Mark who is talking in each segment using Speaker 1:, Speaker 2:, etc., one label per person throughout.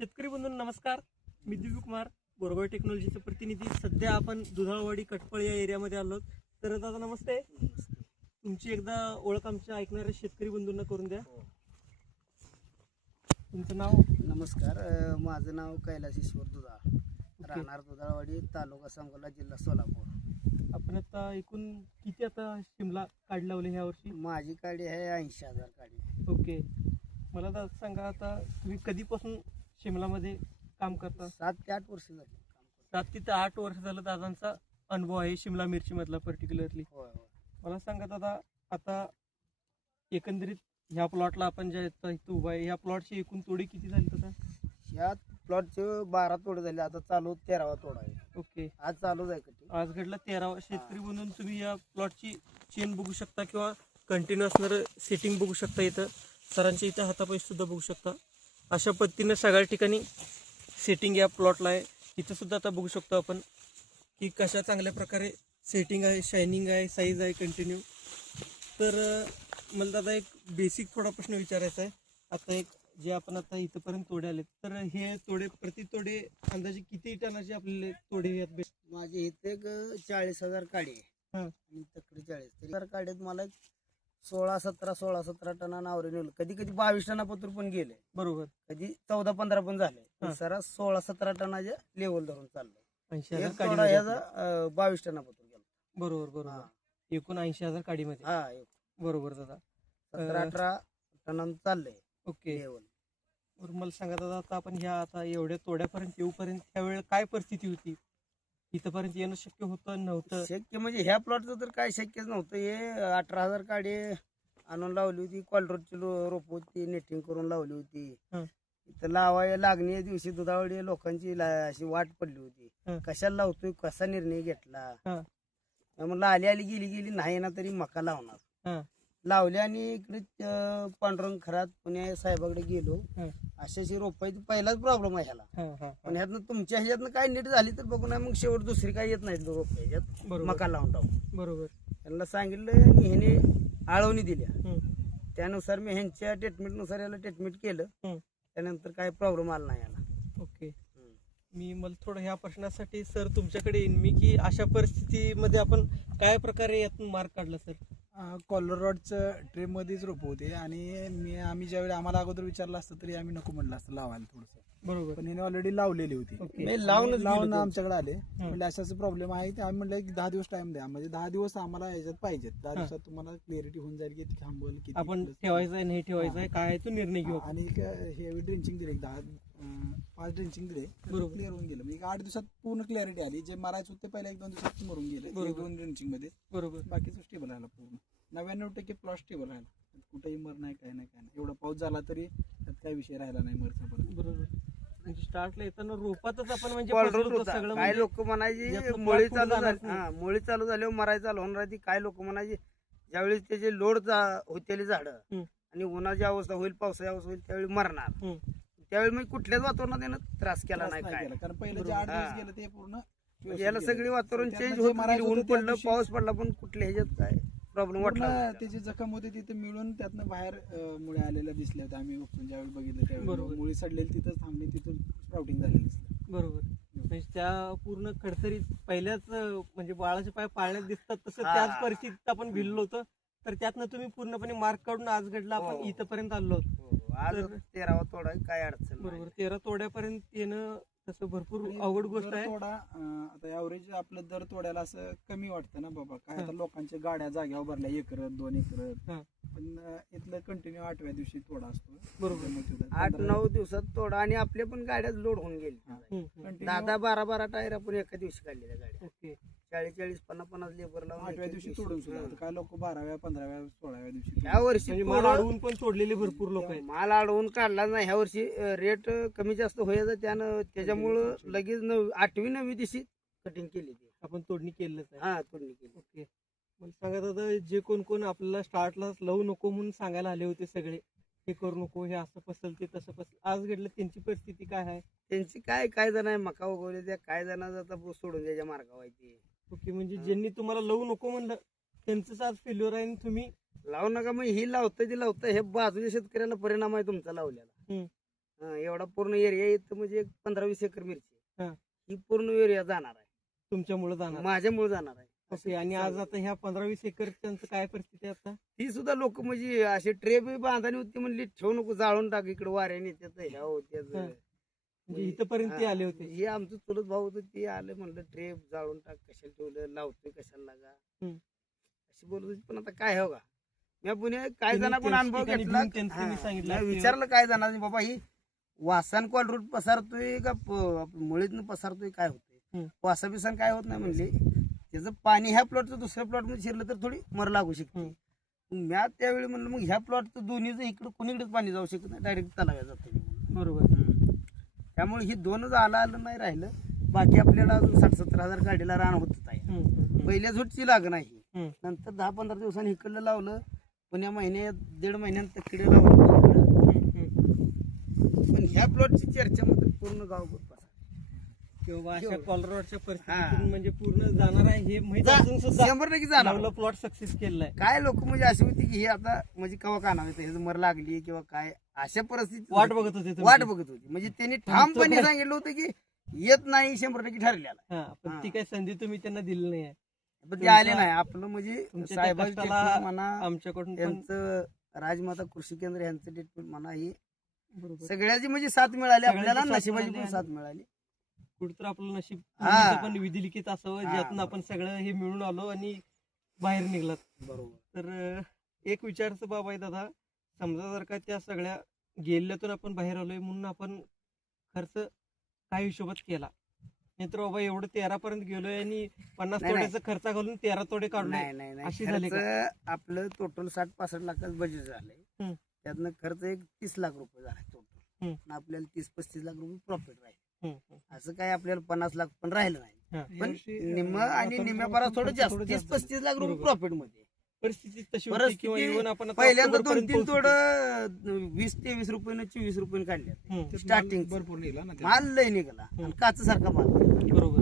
Speaker 1: शेतकरी बंधू नमस्कार. मी दिव्य कुमार बोरगाव टेक्नॉलॉजीचे प्रतिनिधी. सध्या आपण दुधाळवाडी कटपळ या एरियामध्ये आलो. तर दादा नमस्ते. तुमची एकदा ओळख आमच्या ऐकणाऱ्या शेतकरी बंधूंना करून द्या. तुमचं नाव?
Speaker 2: नमस्कार. अ, माझं नाव कैलास ईश्वर दुधाळ राहणार दुधाळवाडी तालुका सांगोला जिल्हा सोलापूर.
Speaker 1: आपण आता एकूण किती आता शिमला काढ लावले ह्या वर्षी?
Speaker 2: माझी काडी आहे ऐंशी हजार काडी.
Speaker 1: ओके. मला दादा सांगा आता तुम्ही कधीपासून शिमलामध्ये काम करता?
Speaker 2: सात ते आठ वर्ष झाली. काम करतो.
Speaker 1: सात ते आठ वर्ष झालं दादांचा अनुभव आहे शिमला मिरची मधला पर्टिक्युलरली
Speaker 2: होय होय.
Speaker 1: मला सांगा दादा आता एकंदरीत ह्या प्लॉटला आपण ज्या इथं इथं उभा आहे ह्या प्लॉटची एकूण तोडी किती झाली दादा?
Speaker 2: या प्लॉटचे बारा तोडे झाले. आता चालू तेरावा तोडा आहे.
Speaker 1: ओके.
Speaker 2: आज चालूच आहे कटी
Speaker 1: आज घडला तेरावा. शेतकरी म्हणून तुम्ही या प्लॉटची चेन बघू शकता किंवा कंटिन्यू असणारं सेटिंग बघू शकता इथं. सरांच्या इथं हातापाई सुद्धा बघू शकता. अशा पद्धतीनं सगळ्या ठिकाणी सेटिंग या प्लॉटला आहे. इथं सुद्धा आता बघू शकतो आपण की कशा चांगल्या प्रकारे सेटिंग आहे शायनिंग आहे साईज आहे कंटिन्यू तर मला दादा एक बेसिक थोडा प्रश्न विचारायचा आहे. आता एक जे आपण आता इथंपर्यंत तोडे आले तर हे तोडे प्रति तोडे अंदाजे किती टनाचे आपले तोडे आहेत? बे-
Speaker 2: माझी इथे चाळीस हजार काडी आहे.
Speaker 1: हा.
Speaker 2: आणि तकडे चाळीस. हजार काडीत मला सोळा सतरा सोळा सतरा टनानं आवरे नेलं. कधी कधी बावीस टनापत्र पण गेले.
Speaker 1: बरोबर.
Speaker 2: कधी चौदा पंधरा पण झाले.
Speaker 1: हा.
Speaker 2: सरा सोळा सतरा टनाच्या लेवल धरून चाललंय. बावीस टनापत्र गेला.
Speaker 1: बरोबर बरोबर. एकूण ऐंशी हजार काडीमध्ये.
Speaker 2: हा
Speaker 1: बरोबर दादा.
Speaker 2: सतरा अठरा टनानं चाललंय
Speaker 1: ओके.
Speaker 2: लेवल
Speaker 1: मला सांगा दादा आता आपण ह्या आता एवढ्या तोड्यापर्यंत येऊपर्यंत त्यावेळेला काय परिस्थिती होती? इथपर्यंत येणं शक्य होतं नव्हतं
Speaker 2: शक्य म्हणजे ह्या प्लॉटचं तर काय शक्यच नव्हतं हे अठरा हजार काडी आणून लावली होती कॉलरोडची रोप होती नेटिंग करून लावली होती. इथं लावाय लागणी दिवशी दुधावडी लोकांची अशी वाट पडली होती. कशाला लावतोय कसा निर्णय घेतला. मी म्हणलं आली आली गेली गेली नाही ना तरी मका लावणार. लावली आणि इकडे अं, पांडुरंग खरात पुणे साहेबाकडे गेलो.
Speaker 1: हं.
Speaker 2: अशी अशी रोपायची पहिलाच प्रॉब्लेम आहे ह्याला.
Speaker 1: हां, हां,
Speaker 2: पण. ह्यातनं तुमच्या ह्याच्यातनं काय नीट झाली तर बघू नाही मग शेवट दुसरी काय येत नाही रोप ह्याच्यात.
Speaker 1: बरोबर.
Speaker 2: मका लावून टाकू
Speaker 1: बरोबर.
Speaker 2: त्यांना सांगितलं आणि ह्याने आळवणी दिल्या.
Speaker 1: हं.
Speaker 2: त्यानुसार मी ह्यांच्या ट्रीटमेंटनुसार याला ट्रीटमेंट केलं.
Speaker 1: हं.
Speaker 2: त्यानंतर काय प्रॉब्लेम आला नाही याला.
Speaker 1: ओके. मी मला थोडं ह्या प्रश्नासाठी सर तुमच्याकडे येईन. मी की अशा परिस्थितीमध्ये आपण काय प्रकारे यातून मार्क काढला सर?
Speaker 3: कॉलर रॉडचं ट्रेमध्येच रोप होते आणि मी आम्ही ज्यावेळी आम्हाला अगोदर विचारलं असतं तरी आम्ही नको म्हटलं असतं लावायला थोडंसं.
Speaker 1: बरोबर.
Speaker 3: पण हिने ऑलरेडी लावलेली होती.
Speaker 1: ओके.
Speaker 2: मी लावूनच
Speaker 3: लावून आमच्याकडे आले. म्हणजे अशाच प्रॉब्लेम आहे ते आम्ही म्हटलं की दहा दिवस टाइम द्या. म्हणजे दहा दिवस आम्हाला याच्यात पाहिजेत. दहा
Speaker 1: हा.
Speaker 3: दिवसात तुम्हाला क्लिअरिटी होऊन जाईल की थांबवल किती
Speaker 1: आपण ठेवायचं आहे नाही ठेवायचं आहे काय आहे तो निर्णय घेऊ
Speaker 3: आणि एक हे ड्रिंचिंग दिले एक दहा अं, पाच ड्रिंचिंग दिले
Speaker 1: बरोबर.
Speaker 3: क्लिअर होऊन गेलं. म्हणजे एक आठ दिवसात पूर्ण क्लॅरिटी आली. जे मारायचं होते पहिल्या एक दोन दिवसात मरून गेले.
Speaker 1: बरोबर.
Speaker 3: एक दोन ड्रिंचिंगमध्ये
Speaker 1: बरोबर.
Speaker 3: बाकीचं स्टेबल राहिला पूर्ण. नव्याण्णव टक्के प्लॉट स्टेबल राहिला. कुठेही मर नाही काय नाही काय नाही. एवढा पाऊस झाला तरी त्यात काही विषय राहिला नाही मरचा परत
Speaker 1: बरोबर. म्हणजे स्टार्टला येताना रोपातच आपण म्हणजे होतो
Speaker 2: होता.
Speaker 1: सगळं
Speaker 2: काय
Speaker 1: म्हणजे-
Speaker 2: लोक म्हणायची
Speaker 1: यातनं
Speaker 2: मुळी चालू झाली. हा मुळी चालू झाल्यावर मरायला चालू होणार ती. काय लोक म्हणायची ज्यावेळी त्याचे लोड होतेली झाडं
Speaker 1: हम्म.
Speaker 2: आणि उन्हाची अवस्था होईल पावसाची अवस्था होईल त्यावेळी मरणार.
Speaker 1: हम्म.
Speaker 2: त्यावेळी मी कुठल्याच वातावरणात यानं त्रास केला नाही काय.
Speaker 3: कारण पहिले जे
Speaker 1: बरोबर.
Speaker 3: आठ दिवस. गेले ते पूर्ण
Speaker 2: याला सगळी. वातावरण चेंज होत गेली. ऊन
Speaker 3: होतं
Speaker 2: पडलं पाऊस पडला पण कुठल्या ह्याच्यात काय प्रॉब्लेम वाटला नाही.
Speaker 3: त्याची जखम होती तिथे मिळून त्यातनं बाहेर अं, मुळे आलेल्या दिसल्या होत्या आम्ही उपसून ज्यावेळी बघितलं
Speaker 1: बरोबर.
Speaker 3: त्यावेळी मुळी सडलेली तिथंच थांबली तिथून स्प्राउटिंग झालेली दिसलं
Speaker 1: बरोबर म्हणजे त्या पूर्ण खडतरीत पहिल्याच अं, म्हणजे बाळाचे पाय पाळण्यात दिसतात तसं
Speaker 2: हा.
Speaker 1: त्याच परिस्थितीत आपण भिडलो होतो तर त्यातनं तुम्ही पूर्णपणे मार्क काढून आज घडला आपण
Speaker 2: हो.
Speaker 1: इथपर्यंत आलो आहोत
Speaker 2: हो, आज
Speaker 1: तर-
Speaker 2: तेरावा तोडा काय अडचण नाही.
Speaker 1: बरोबर तेरा तोड्यापर्यंत येणं तसं भरपूर अवघड गोष्ट
Speaker 3: दर
Speaker 1: आहे
Speaker 3: तोडा अं, आता ॲव्हरेज आपलं दर तोड्याला असं कमी वाटतं ना बाबा काय. आता लोकांच्या गाड्या जाग्यावर भरल्या एकरत दोन एकरत
Speaker 1: हा.
Speaker 3: पण अं, इथलं कंटिन्यू आठव्या दिवशी तोडा असतो
Speaker 1: बरोबर.
Speaker 2: आठ नऊ दिवसात तोडा आणि आपल्या पण गाड्या लोड होऊन गेली
Speaker 3: हा.
Speaker 1: हम्म,
Speaker 2: दहा दहा बारा बारा टायर आपण एका दिवशी काढलेल्या गाड्या
Speaker 1: ओके
Speaker 2: चाळीस चाळीस पन्नास पन्नास लेबर लावून
Speaker 3: आठव्या
Speaker 2: एका
Speaker 3: दिवशी
Speaker 2: दिवशी.
Speaker 3: तोडून सुद्धा. होतं. काय लोक बाराव्या पंधराव्या सोळाव्या दिवशी
Speaker 2: ह्या वर्षी
Speaker 1: म्हणजे माल अडवून पण सोडलेले भरपूर लोक आहेत.
Speaker 2: माल अडवून काढला नाही. ह्या वर्षी रेट कमी जास्त व्हायचं त्यानं त्याच्यामुळं लगेच नव आठवी नववी दिवशी कटिंग केली ती.
Speaker 1: आपण तोडणी आहे.
Speaker 2: हा तोडणी केली.
Speaker 1: ओके. मला सांगा दादा जे कोण कोण आपल्याला स्टार्टला लवू नको म्हणून सांगायला आले होते सगळे हे करू नको हे असं पसल ते तसं पसल आज घडलं त्यांची परिस्थिती काय आहे?
Speaker 2: त्यांची काय काय जण आहे मका उगवले त्या काय जणांचा आता सोडून द्यायच्या मार्गावर आहे ती.
Speaker 1: ओके म्हणजे
Speaker 2: हा.
Speaker 1: ज्यांनी तुम्हाला लवू नको म्हणलं त्यांचंच आज फेल्युअर आहे आणि तुम्ही
Speaker 2: लावू नका मग ही लावतं ती लावतं हे बाजूच्या शेतकऱ्याला परिणाम आहे तुमचा लावलेला
Speaker 1: हम्म.
Speaker 2: हा, एवढा पूर्ण एरिया येतं म्हणजे एक पंधरा वीस एकर मिरची
Speaker 1: हा.
Speaker 2: ही पूर्ण एरिया जाणार आहे
Speaker 1: तुमच्यामुळे जाणार
Speaker 2: माझ्यामुळे जाणार आहे
Speaker 1: ओके आणि आज आता ह्या पंधरा वीस एकर त्यांचं काय परिस्थिती आहे आता
Speaker 2: ती सुद्धा लोक म्हणजे असे ट्रे बी बांधानी होती म्हणली ठेवू नको जाळून टाक इकडे वाऱ्याने त्याचं ह्या होत्याच
Speaker 1: हा. म्हणजे इथपर्यंत ते आले होते.
Speaker 2: हे आमचं चुलत भाऊ होतं ते आलं म्हणलं ट्रे जाळून टाक कशाला ठेवलं लावतोय कशाला लागा.
Speaker 1: हम्म.
Speaker 2: अशी बोलत होती पण आता काय हो का? मी पुणे काय
Speaker 1: त्यांनी त्याच
Speaker 2: अनुभव
Speaker 1: ठिकाणी
Speaker 2: घेतला.
Speaker 1: त्यांनी
Speaker 2: हा.
Speaker 1: सांगितलं
Speaker 2: नाही,
Speaker 1: की-
Speaker 2: विचारलं काय जाणार बाबा ही वासान कॉल रूट पसारतोय का मुळीतनं पसारतोय काय होतंय?
Speaker 1: हम्म.
Speaker 2: वासा बिसान काय होत नाही म्हणले. त्याचं पाणी ह्या प्लॉटचं दुसऱ्या प्लॉटमध्ये शिरलं तर थोडी मर लागू शकते.
Speaker 1: हम्म.
Speaker 2: मग म्या त्यावेळी म्हणलं मग ह्या प्लॉटचं दोन्हीचं इकडं कोणीकडेच पाणी जाऊ शकत नाही? डायरेक्ट तलाव्या जातं
Speaker 1: बरोबर.
Speaker 2: त्यामुळे ही दोनच आलं आलं नाही राहिलं बाकी आपल्याला अजून साठ सत्तर हजार गाडीला रान होतच आहे. पहिल्या झुटची लाग नाही. नंतर दहा पंधरा दिवसांनी इकडलं लावलं पुण्या महिन्यात दीड महिन्यात तिकडे लावलं. पण ह्या प्लॉटची चर्चा मात्र पूर्ण गाव
Speaker 1: किंवा अशा
Speaker 2: एवढं.
Speaker 1: कॉलरवरच्या. परिस्थितीतून म्हणजे पूर्ण जाणार आहे हे माहीत असून सुद्धा
Speaker 2: शंभर टक्के जाणार.
Speaker 1: लावलं प्लॉट सक्सेस केलाय
Speaker 2: काय लोक म्हणजे अशी होती की हे आता म्हणजे कवा कानाव येतं मर लागली किंवा काय? अशा परिस्थितीत
Speaker 1: वाट बघत होते.
Speaker 2: वाट बघत होती. म्हणजे त्यांनी ठामपणे? सांगितलं होतं की येत नाही शंभर टक्के ठरलेला.
Speaker 1: हा पण. ती काही संधी तुम्ही त्यांना दिली नाही
Speaker 2: पण ते आले नाही. आपलं म्हणजे म्हणा
Speaker 1: आमच्याकडून पण
Speaker 2: यांचं राजमाता कृषी केंद्र यांचं ट्रीटमेंट म्हणा ही सगळ्याची म्हणजे साथ मिळाली. आपल्याला नशिबाची पण साथ मिळाली.
Speaker 1: कुठतर आपलं नशीब
Speaker 2: हा.
Speaker 1: पण विधिलिखित असावं
Speaker 2: हा.
Speaker 1: ज्यातून आपण सगळं हे मिळून आलो आणि बाहेर निघलात
Speaker 2: बरोबर
Speaker 1: तर अं, एक विचारचं बाब आहे दादा समजा जर का त्या सगळ्या गेल्यातून आपण बाहेर आलोय म्हणून आपण खर्च काय हिशोबात केला नाहीतर बाबा एवढं तेरा पर्यंत गेलोय आणि पन्नास
Speaker 2: नाही, नाही.
Speaker 1: तोड्याचा खर्च घालून तेरा तोडे काढलोय
Speaker 2: नाही नाही
Speaker 1: अशी
Speaker 2: नाही
Speaker 1: झाली
Speaker 2: खर्च आपलं टोटल साठ पासष्ट लाखाचं बजेट झालंय
Speaker 1: हम्म.
Speaker 2: त्यातनं खर्च एक तीस लाख रुपये झाला
Speaker 1: हम्म.
Speaker 2: टोटल आपल्याला तीस पस्तीस लाख रुपये प्रॉफिट राहील. असं काय आपल्याला पन्नास लाख पण राहिलं नाही.
Speaker 1: हा.
Speaker 2: पण निम्म आणि
Speaker 3: आपण
Speaker 2: निम्म्या
Speaker 3: थोडं-
Speaker 2: परा थोडं
Speaker 3: थोडं
Speaker 2: जास्त तीस. पस्तीस लाख रुपये. प्रॉफिटमध्ये.
Speaker 1: परिस्थिती तशी होती
Speaker 2: परिस्थिती पहिल्यांदा दोन तीन. तोड वीस तेवीस रुपये चोवीस रुपये काढले
Speaker 3: माल भरपूर निघाला.
Speaker 2: माल लय निघाला. आणि काच सारखा माल.
Speaker 1: बरोबर.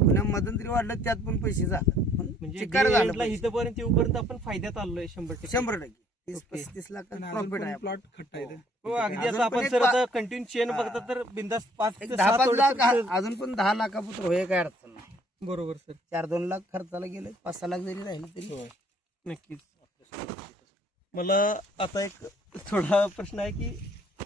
Speaker 2: पुन्हा मदंतरी वाढलं त्यात पण पैसे झालं पण
Speaker 1: म्हणजे. इथपर्यंत येऊपर्यंत आपण फायद्यात आलोय शंभर टक्के.
Speaker 2: शंभर टक्के. तीस. पस्तीस लाख
Speaker 3: आणि अजून
Speaker 2: प्रॉफिट
Speaker 3: पण
Speaker 2: आहे
Speaker 3: प्लॉट खट्टा आहे
Speaker 1: हो अगदी
Speaker 2: अजून
Speaker 1: आता
Speaker 2: पण
Speaker 1: आपण
Speaker 2: एक
Speaker 1: सर
Speaker 2: पा-
Speaker 1: आता कंटिन्यू चेन
Speaker 2: हा.
Speaker 1: बघता तर बिंदास पाच
Speaker 2: एक
Speaker 1: ते
Speaker 2: दहा पाच लाख अजून पण दहा लाखापुत्र होय काय अडचण नाही.
Speaker 1: बरोबर सर.
Speaker 2: चार दोन लाख खर्चाला गेले पाच सहा लाख जरी राहिले तरी.
Speaker 1: नक्कीच. मला आता एक थोडा प्रश्न आहे की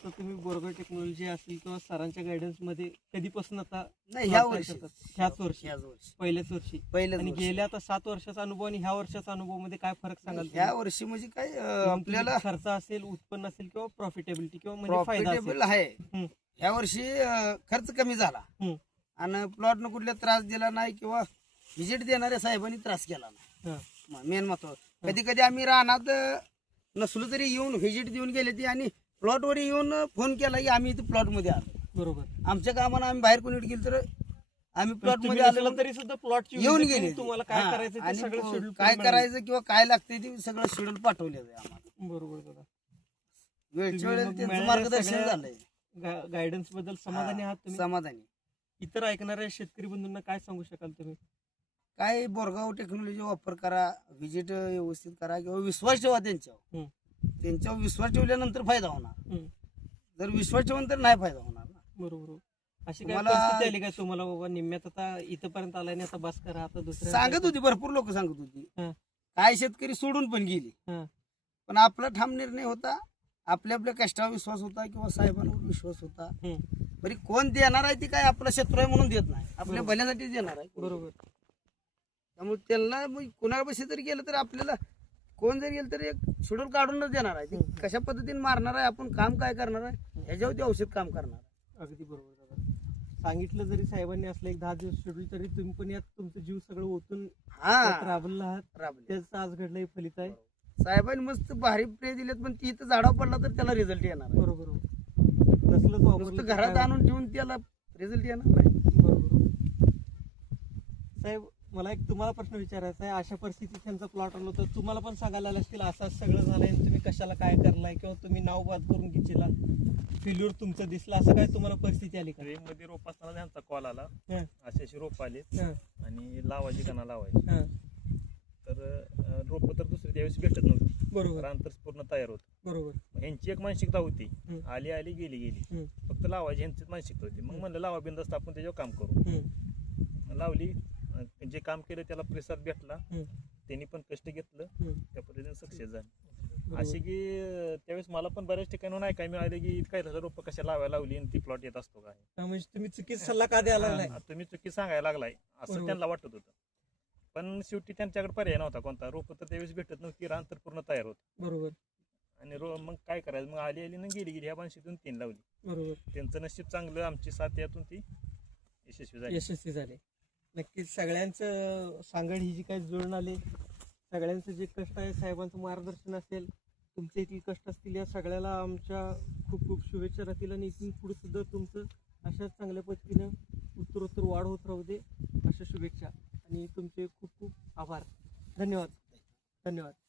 Speaker 1: आता तुम्ही बोरगाव टेक्नॉलॉजी असेल किंवा सरांच्या गायडन्समध्ये कधीपासून आता
Speaker 2: नाही ह्या वर्षी?
Speaker 1: ह्याच वर्षी
Speaker 2: ह्याच वर्षी
Speaker 1: पहिल्याच वर्षी
Speaker 2: पहिल्याच
Speaker 1: आणि. गेल्या आता सात वर्षाचा अनुभव आणि ह्या वर्षाचा अनुभवमध्ये काय फरक सांगाल
Speaker 2: ह्या? वर्षी म्हणजे काय अं,
Speaker 1: किंवा
Speaker 2: आपल्याला
Speaker 1: खर्च असेल उत्पन्न असेल किंवा प्रॉफिटेबिलिटी किंवा म्हणजे फायदा असेल
Speaker 2: प्रॉफिटेबल आहे
Speaker 1: हम्म.
Speaker 2: ह्या वर्षी अं, खर्च कमी झाला
Speaker 1: हम्म.
Speaker 2: आणि प्लॉटनं कुठला त्रास दिला नाही किंवा व्हिजिट देणाऱ्या साहेबांनी त्रास केला नाही. मेन महत्त्व कधी कधी आम्ही रानात अं, नसलो तरी येऊन व्हिजिट देऊन गेले ती आणि प्लॉटवर येऊन फोन केला की आम्ही इथं प्लॉटमध्ये आलो.
Speaker 1: बरोबर.
Speaker 2: आमच्या कामाला आम्ही बाहेर कोणी गेलो तर आम्ही प्लॉट
Speaker 1: तुम्ही
Speaker 2: मध्ये आलो
Speaker 1: नसलं तरी सुद्धा प्लॉटची
Speaker 2: येऊन गेले.
Speaker 1: तुम्हाला काय
Speaker 2: हा.
Speaker 1: करायचं ते
Speaker 2: आणि
Speaker 1: सगळं
Speaker 2: काय करायचं किंवा काय लागतंय ते सगळं शेड्यूल पाठवले आम्हाला.
Speaker 1: बरोबर दादा
Speaker 2: वेळच्या
Speaker 1: तुम्ही
Speaker 2: वेळेला
Speaker 1: मग
Speaker 2: त्यांचं
Speaker 1: मिळालेल्या
Speaker 2: मार्गदर्शन
Speaker 1: सगळ्या
Speaker 2: झालंय.
Speaker 1: गायडन्सबद्दल समाधानी आहात तुम्ही?
Speaker 2: समाधानी.
Speaker 1: इतर ऐकणाऱ्या शेतकरी बंधूंना काय सांगू शकाल तुम्ही?
Speaker 2: काय बोरगाव टेक्नॉलॉजी वापर करा व्हिजिट व्यवस्थित करा किंवा विश्वास ठेवा त्यांच्यावर.
Speaker 1: हम्म.
Speaker 2: त्यांच्यावर विश्वास ठेवल्यानंतर फायदा होणार. जर विश्वास ठेवून तर नाही फायदा होणार ना.
Speaker 1: बरोबर. अशी काय
Speaker 2: तुम्हाला-
Speaker 1: परिस्थिती आली काय तुम्हाला बाबा? निम्म्यात आता इथपर्यंत आलाय आणि आता बस करा आता दुसऱ्या
Speaker 2: सांगत होती भरपूर लोक सांगत होती.
Speaker 1: हा.
Speaker 2: काय शेतकरी सोडून पण गेली.
Speaker 1: हा.
Speaker 2: पण आपला ठाम निर्णय होता आपल्या आपल्या कष्टावर विश्वास होता किंवा साहेबांवर विश्वास होता.
Speaker 1: हम्म.
Speaker 2: बरी कोण देणार आहे ती काय आपला शत्रू आहे म्हणून देत नाही. आपल्या
Speaker 1: बरोबर.
Speaker 2: भल्यासाठी देणार आहे.
Speaker 1: बरोबर.
Speaker 2: त्यामुळे त्यांना मग कुणापाशी जरी गेलं तर आपल्याला कोण जरी गेलं तर एक शेड्यूल काढूनच देणार आहे. ते. कशा पद्धतीने मारणार आहे आपण काम काय करणार आहे ह्याच्यावरती औषध काम करणार आहे.
Speaker 1: अगदी बरोबर दादा. सांगितलं जरी साहेबांनी असलं एक दहा दिवस शेड्यूल तरी तुम्ही पण यात तुमचं जीव सगळं ओतून
Speaker 2: हा.
Speaker 1: राबलेला आहात.
Speaker 2: राबले.
Speaker 1: त्याचं आज घडलं हे फलित आहे.
Speaker 2: साहेबांनी मस्त भारी प्रे दिलेत पण ती इथं झाडावर पडला तर त्याला रिझल्ट येणार आहे.
Speaker 1: बरोबर वापरलं
Speaker 2: नुसतं
Speaker 1: तर
Speaker 2: घरात आणून ठेवून त्याला रिझल्ट येणार नाही.
Speaker 1: बरोबर साहेब मला एक तुम्हाला प्रश्न विचारायचा आहे. अशा परिस्थितीत त्यांचा प्लॉट आलो तर तुम्हाला पण सांगायला आलं असतील असं असं सगळं झालंय आणि तुम्ही कशाला काय करलाय किंवा तुम्ही नाव बाद करून घेतला फेल्युअर तुमचं दिसलं. असं काय तुम्हाला परिस्थिती आली का?
Speaker 4: मध्ये रोप असताना त्यांचा कॉल आला.
Speaker 1: हं.
Speaker 4: अशी अशी रोप आली.
Speaker 1: हं,
Speaker 4: आणि लावायची का ना लावायची.
Speaker 1: हं.
Speaker 4: तर रोप तर दुसऱ्या त्यावेळेस भेटत नव्हती.
Speaker 1: बरोबर.
Speaker 4: रान तर पूर्ण तयार होत.
Speaker 1: बरोबर.
Speaker 4: ह्यांची एक मानसिकता होती. आली आली गेली गेली. फक्त लावायची ह्यांचीच मानसिकता होती. मग. म्हणलं लावा बिंदस्त आपण त्याच्यावर काम करू. लावली. जे काम केलं त्याला प्रतिसाद भेटला. त्यांनी पण कष्ट घेतलं. त्या पद्धतीने सक्सेस झालं. असे की त्यावेळेस मला पण बऱ्याच ठिकाणी नाही काय मिळाले की काय रोप कशा लावायला लावली आणि ती प्लॉट येत असतो काय?
Speaker 1: म्हणजे तुम्ही चुकीचा सल्ला का द्यायला लागलाय?
Speaker 4: हा, तुम्ही चुकी सांगायला लागलाय. असं. त्यांना वाटत होतं. पण शेवटी त्यांच्याकडे पर्याय नव्हता कोणता. रोप तर त्यावेळेस भेटत नव्हती. रान तर पूर्ण तयार होत.
Speaker 1: बरोबर.
Speaker 4: आणि रो मग काय करायचं? मग आली आली ना गेली गेली. ह्या माणशीतून तीन लावली.
Speaker 1: बरोबर.
Speaker 4: त्यांचं नशीब चांगलं. आमची साथ यातून ती यशस्वी झाली.
Speaker 1: यशस्वी झाले. नक्कीच सगळ्यांचं सांगड ही जी काही जुळून आले सगळ्यांचं जे कष्ट आहे साहेबांचं मार्गदर्शन असेल तुमचे इथली कष्ट असतील या सगळ्याला आमच्या खूप खूप शुभेच्छा राहतील आणि इथून पुढे सुद्धा तुमचं अशाच चांगल्या पद्धतीनं उत्तरोत्तर वाढ होत राहू दे अशा शुभेच्छा. आणि तुमचे खूप खूप आभार. धन्यवाद. धन्यवाद.